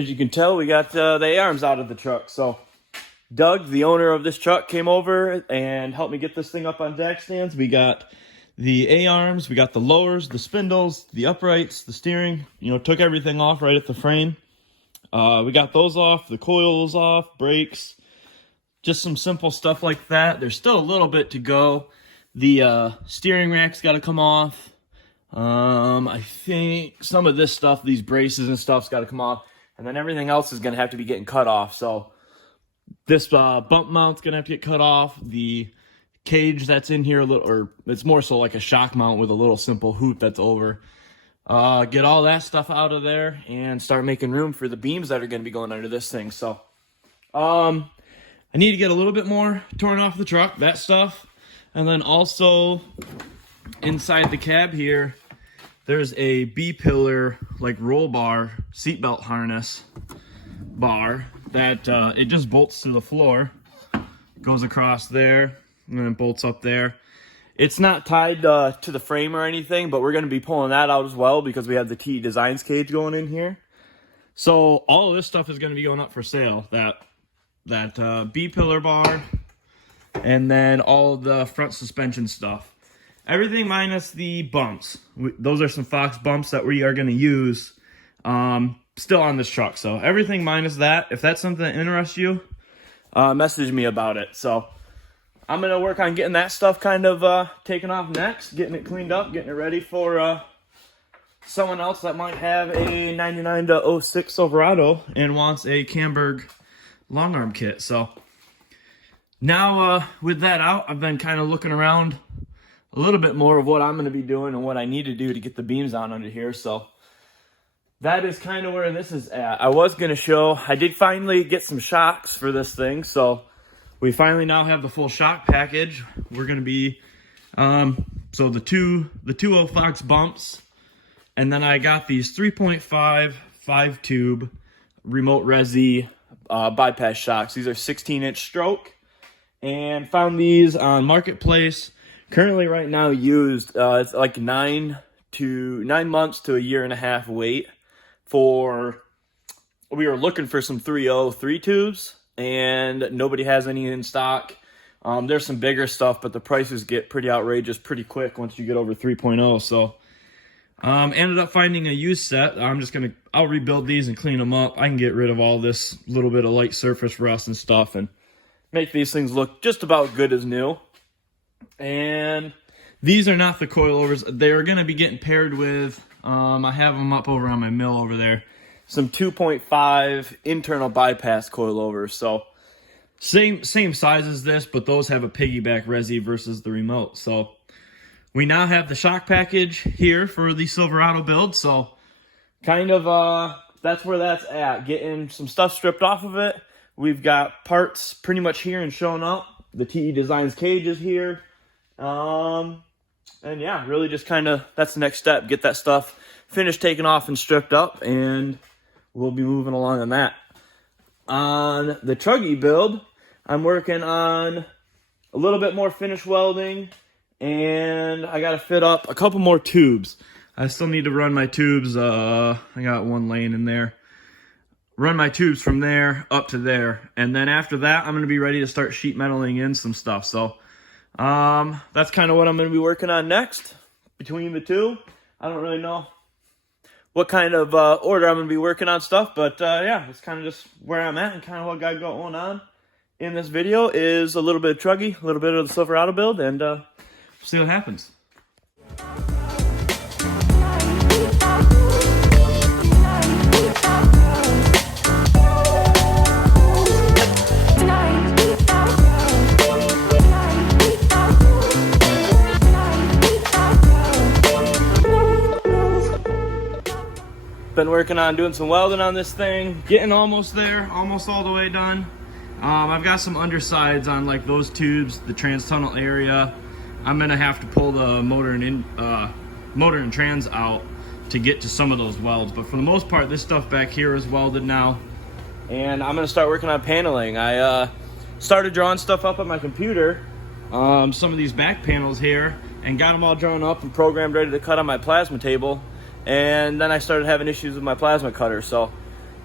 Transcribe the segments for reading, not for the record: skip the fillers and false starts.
as you can tell, we got the A-arms out of the truck. So Doug, the owner of this truck, came over and helped me get this thing up on jack stands. We got the A-arms, we got the lowers, the spindles, the uprights, the steering. You know, took everything off right at the frame. We got those off, the coils off, brakes, just some simple stuff like that. There's still a little bit to go. The steering rack's got to come off. I think some of this stuff, these braces and stuff's got to come off, and then everything else is going to have to be getting cut off. So this bump mount's going to have to get cut off. The cage that's in here, or it's more so like a shock mount with a little simple hoop that's over. Get all that stuff out of there and start making room for the beams that are going to be going under this thing. So I need to get a little bit more torn off the truck, that stuff. And then also inside the cab here, there's a B-pillar, like roll bar, seatbelt harness bar that it just bolts to the floor, goes across there, and then it bolts up there. It's not tied to the frame or anything, but we're going to be pulling that out as well because we have the T Designs cage going in here. So all of this stuff is going to be going up for sale. That B-pillar bar, and then all of the front suspension stuff. Everything minus the bumps. Those are some Fox bumps that we are going to use still on this truck. So everything minus that. If that's something that interests you, message me about it. So I'm going to work on getting that stuff kind of taken off next, getting it cleaned up, getting it ready for someone else that might have a 99 to 06 Silverado and wants a Camberg long arm kit. So now with that out, I've been kind of looking around a little bit more of what I'm going to be doing and what I need to do to get the beams on under here. So that is kind of where this is at. I was going to show, I did finally get some shocks for this thing. So we finally now have the full shock package. We're going to be, so the two Fox bumps, and then I got these 3.5 5-tube remote resi bypass shocks. These are 16-inch stroke, and found these on Marketplace. Currently right now used, it's like 9 months to a year and a half wait for, we were looking for some 3.0 3-tubes, and nobody has any in stock. There's some bigger stuff, but the prices get pretty outrageous pretty quick once you get over 3.0. So ended up finding a used set. I'll rebuild these and clean them up. I can get rid of all this little bit of light surface rust and stuff and make these things look just about good as new. And these are not the coilovers. They're going to be getting paired with, I have them up over on my mill over there, some 2.5 internal bypass coilovers. So same size as this, but those have a piggyback resi versus the remote. So we now have the shock package here for the Silverado build. So kind of that's where that's at, getting some stuff stripped off of it. We've got parts pretty much here and showing up. The TE Designs cage is here. And yeah, really just kind of, that's the next step. Get that stuff finished, taken off, and stripped up, and we'll be moving along on that. On the Truggy build, I'm working on a little bit more finish welding, and I got to fit up a couple more tubes. I still need to run my tubes. I got one laying in there. Run my tubes from there up to there, and then after that, I'm going to be ready to start sheet metaling in some stuff. So that's kind of what I'm going to be working on next between the two. I don't really know what kind of order I'm going to be working on stuff, but yeah, it's kind of just where I'm at, and kind of what I got going on in this video is a little bit of Truggy, a little bit of the Silverado build, and see what happens. Been working on doing some welding on this thing, getting almost there, almost all the way done. I've got some undersides on like those tubes, the trans tunnel area. I'm gonna have to pull the motor and trans out to get to some of those welds, but for the most part, this stuff back here is welded now, and I'm gonna start working on paneling. I started drawing stuff up on my computer, some of these back panels here, and got them all drawn up and programmed, ready to cut on my plasma table. And then I started having issues with my plasma cutter, so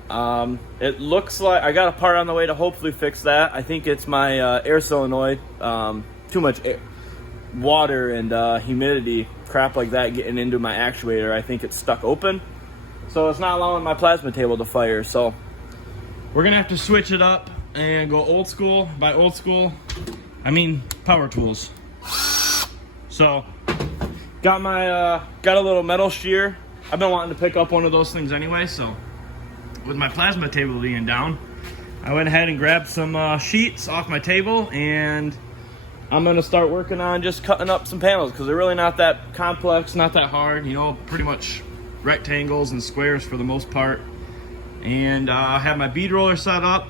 It looks like I got a part on the way to hopefully fix that. I think it's my air solenoid. Too much water and humidity, crap like that getting into my actuator. I think it's stuck open, so it's not allowing my plasma table to fire. So we're gonna have to switch it up and go old school. By old school, I mean power tools. So got my got a little metal shear. I've been wanting to pick up one of those things anyway, so with my plasma table being down, I went ahead and grabbed some sheets off my table, and I'm gonna start working on just cutting up some panels, because they're really not that complex, not that hard, you know, pretty much rectangles and squares for the most part. And I have my bead roller set up,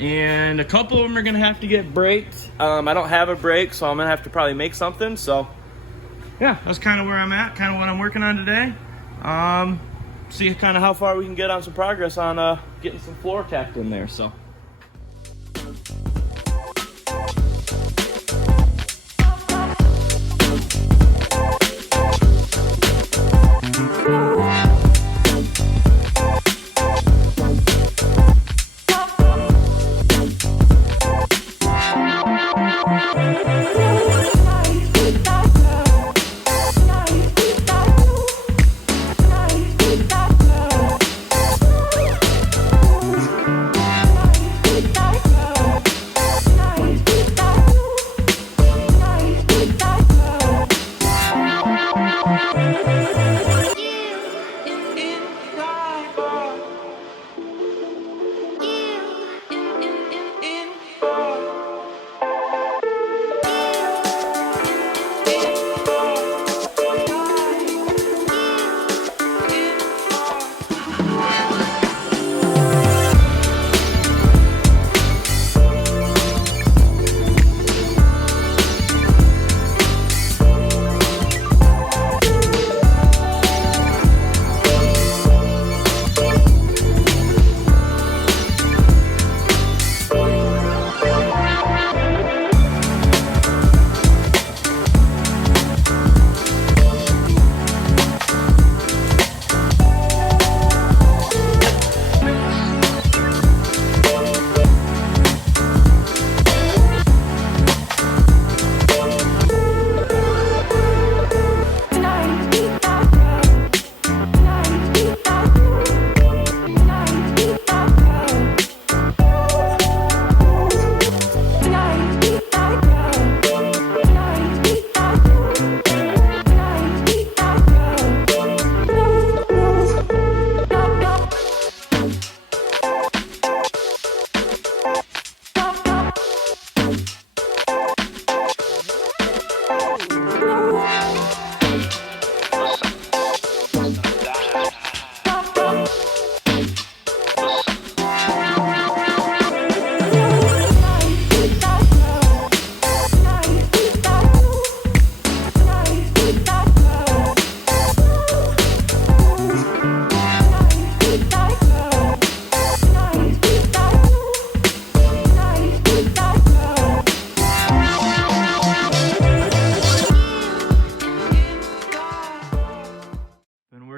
and a couple of them are gonna have to get braked. I don't have a brake, so I'm gonna have to probably make something. So yeah, that's kind of where I'm at, kind of what I'm working on today. See kind of how far we can get on some progress on getting some floor tacked in there. So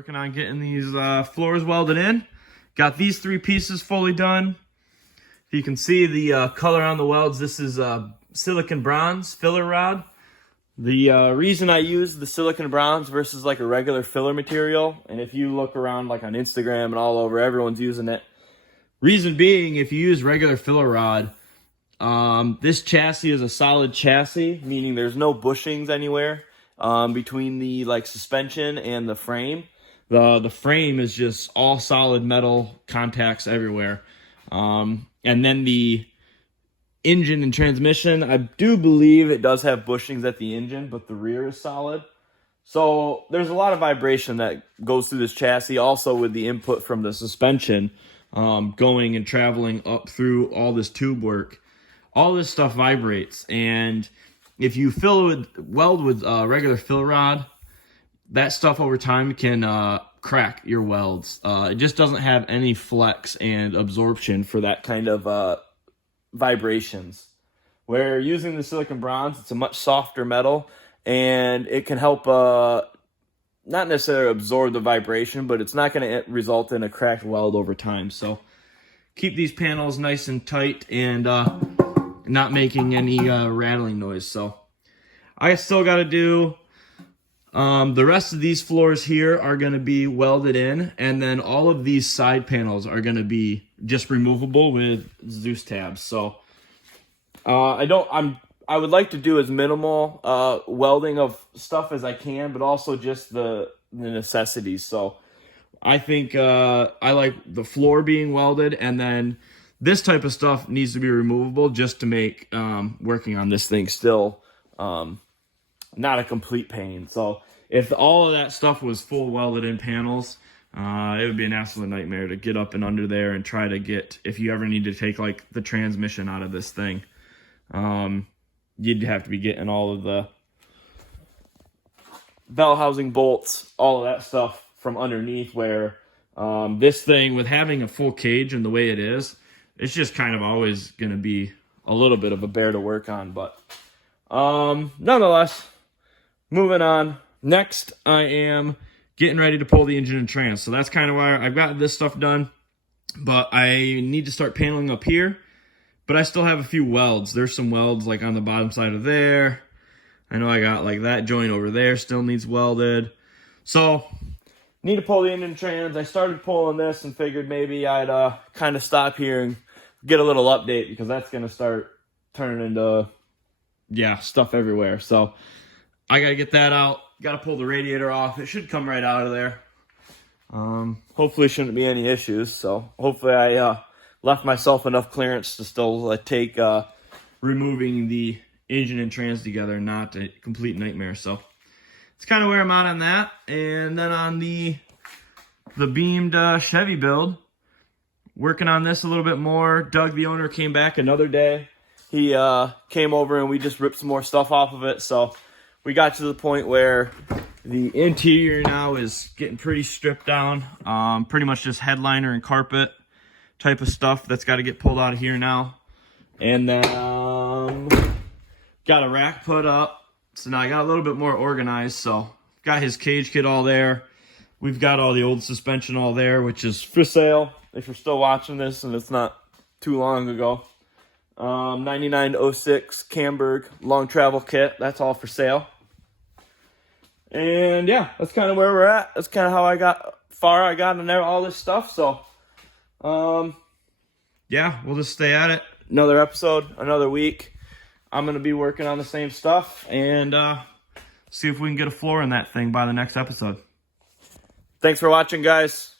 working on getting these floors welded in. Got these 3 pieces fully done. If you can see the color on the welds, this is silicon bronze filler rod. The reason I use the silicon bronze versus like a regular filler material, and if you look around like on Instagram and all over, everyone's using it. Reason being, if you use regular filler rod, this chassis is a solid chassis, meaning there's no bushings anywhere between the like suspension and the frame. The frame is just all solid metal contacts everywhere. And then the engine and transmission, I do believe it does have bushings at the engine, but the rear is solid. So there's a lot of vibration that goes through this chassis, also with the input from the suspension going and traveling up through all this tube work. All this stuff vibrates, and if you weld with regular fill rod, that stuff over time can crack your welds. It just doesn't have any flex and absorption for that kind of vibrations. Where using the silicon bronze, it's a much softer metal, and it can help not necessarily absorb the vibration, but it's not going to result in a cracked weld over time. So keep these panels nice and tight and not making any rattling noise. So I still got to do the rest of these floors here are going to be welded in, and then all of these side panels are going to be just removable with Zeus tabs. So I would like to do as minimal welding of stuff as I can, but also just the necessities. So I think I like the floor being welded, and then this type of stuff needs to be removable just to make working on this thing still not a complete pain. So if all of that stuff was full welded in panels, it would be an absolute nightmare to get up and under there and try to get, if you ever need to take like the transmission out of this thing, you'd have to be getting all of the bell housing bolts, all of that stuff from underneath, where this thing, with having a full cage and the way it is, it's just kind of always going to be a little bit of a bear to work on. But nonetheless, moving on. Next, I am getting ready to pull the engine and trans. So that's kind of why I've got this stuff done, but I need to start paneling up here. But I still have a few welds. There's some welds like on the bottom side of there. I know I got like that joint over there still needs welded. So need to pull the engine trans. I started pulling this and figured maybe I'd kind of stop here and get a little update, because that's going to start turning into, yeah, stuff everywhere. So I got to get that out. Got to pull the radiator off. It should come right out of there. Hopefully shouldn't be any issues. So hopefully I left myself enough clearance to still take removing the engine and trans together, not a complete nightmare. So it's kind of where I'm at on that. And then on the beamed Chevy build, working on this a little bit more. Doug, the owner, came back another day. He came over and we just ripped some more stuff off of it. So we got to the point where the interior now is getting pretty stripped down. Pretty much just headliner and carpet type of stuff that's got to get pulled out of here now. And then got a rack put up. So now I got a little bit more organized. So got his cage kit all there. We've got all the old suspension all there, which is for sale if you're still watching this and it's not too long ago. 9906 Camberg long travel kit. That's all for sale. And yeah, that's kind of where we're at. That's kind of how I got in there, all this stuff. So, yeah, we'll just stay at it. Another episode, another week. I'm going to be working on the same stuff and see if we can get a floor in that thing by the next episode. Thanks for watching, guys.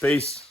Peace.